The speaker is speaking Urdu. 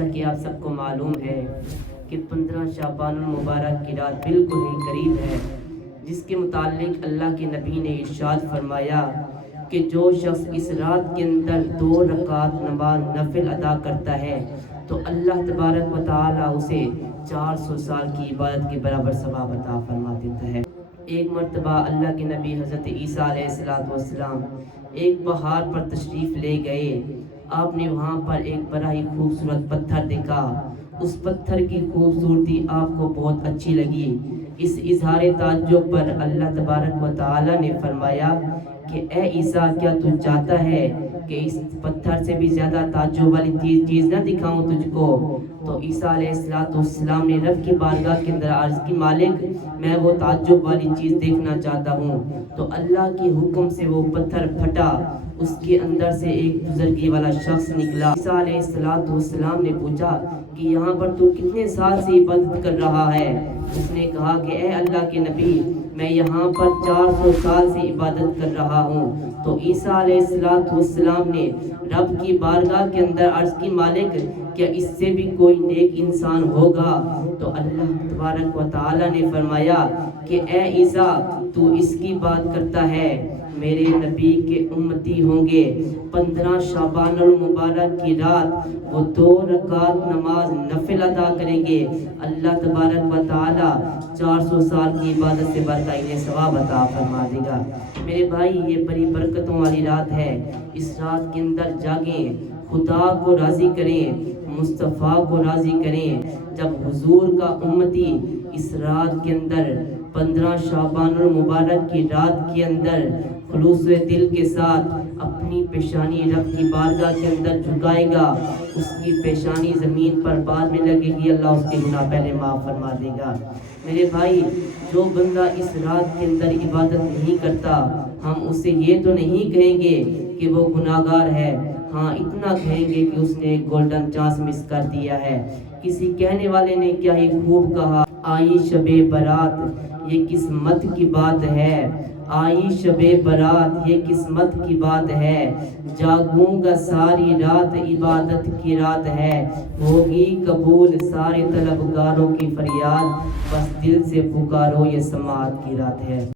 جیسا کہ آپ سب کو معلوم ہے کہ 15 شعبان المبارک کی رات بالکل ہی قریب ہے، جس کے متعلق اللہ کے نبی نے ارشاد فرمایا کہ جو شخص اس رات کے اندر 2 رکعت نماز نفل ادا کرتا ہے تو اللہ تبارک و تعالی اسے 400 سال کی عبادت کے برابر ثواب عطا فرما دیتا ہے۔ ایک مرتبہ اللہ کے نبی حضرت عیسیٰ علیہ السلام ایک پہاڑ پر تشریف لے گئے۔ آپ نے وہاں پر ایک بڑا ہی خوبصورت پتھر دیکھا۔ اس پتھر کی خوبصورتی آپ کو بہت اچھی لگی۔ اس اظہار تعجب پر اللہ تبارک و تعالی نے فرمایا کہ اے عیسیٰ، کیا تو چاہتا ہے کہ اس پتھر سے بھی زیادہ تعجب والی چیز نہ دکھاؤں تجھ کو؟ تو عیسیٰ علیہ السلام نے رب کی بارگاہ کے اندر عرض کی، مالک میں وہ تعجب والی چیز دیکھنا چاہتا ہوں۔ تو اللہ کے حکم سے وہ پتھر پھٹا، اس کے اندر سے ایک بزرگی والا شخص نکلا۔ عیسیٰ علیہ السلام نے پوچھا کہ یہاں پر تو کتنے سال سے عبادت کر رہا ہے؟ اس نے کہا کہ اے اللہ کے نبی، میں یہاں پر 400 سال سے عبادت کر رہا ہوں۔ تو عیسیٰ علیہ السلام نے رب کی بارگاہ کے اندر عرض کی، مالک کیا اس سے بھی کوئی نیک انسان ہوگا؟ تو اللہ تبارک و تعالی نے فرمایا کہ اے عیسیٰ، تو اس کی بات کرتا ہے، میرے نبی کے امتی ہوں گے 15 شعبان المبارک کی رات وہ 2 رکعت نماز نفل ادا کریں گے، اللہ تبارک و تعالی 400 سال کی عبادت سے بڑھ کر انہیں ثواب عطا فرما دے گا۔ میرے بھائی، یہ بڑی برکتوں والی رات ہے۔ اس رات کے اندر جاگیں، خدا کو راضی کریں، مصطفیٰ کو راضی کریں۔ جب حضور کا امتی اس رات کے اندر 15 شعبان المبارک کی رات کے اندر خلوص دل کے ساتھ اپنی پیشانی رب کی بارگاہ کے اندر جھکائے گا، اس کی پیشانی زمین پر بعد میں لگے گی، اللہ اس کے گناہ پہلے معاف فرما دے گا۔ میرے بھائی، جو بندہ اس رات کے اندر عبادت نہیں کرتا، ہم اسے یہ تو نہیں کہیں گے کہ وہ گناہگار ہے، ہاں اتنا کہیں گے کہ اس نے گولڈن چانس مس کر دیا ہے۔ کسی کہنے والے نے کیا ہی خوب کہا، آئی شب برات یہ قسمت کی بات ہے، آئی شب برات یہ قسمت کی بات ہے، جاگوں گا ساری رات عبادت کی رات ہے، ہوگی قبول سارے طلبگاروں کی فریاد، بس دل سے پکارو یہ سماعت کی رات ہے۔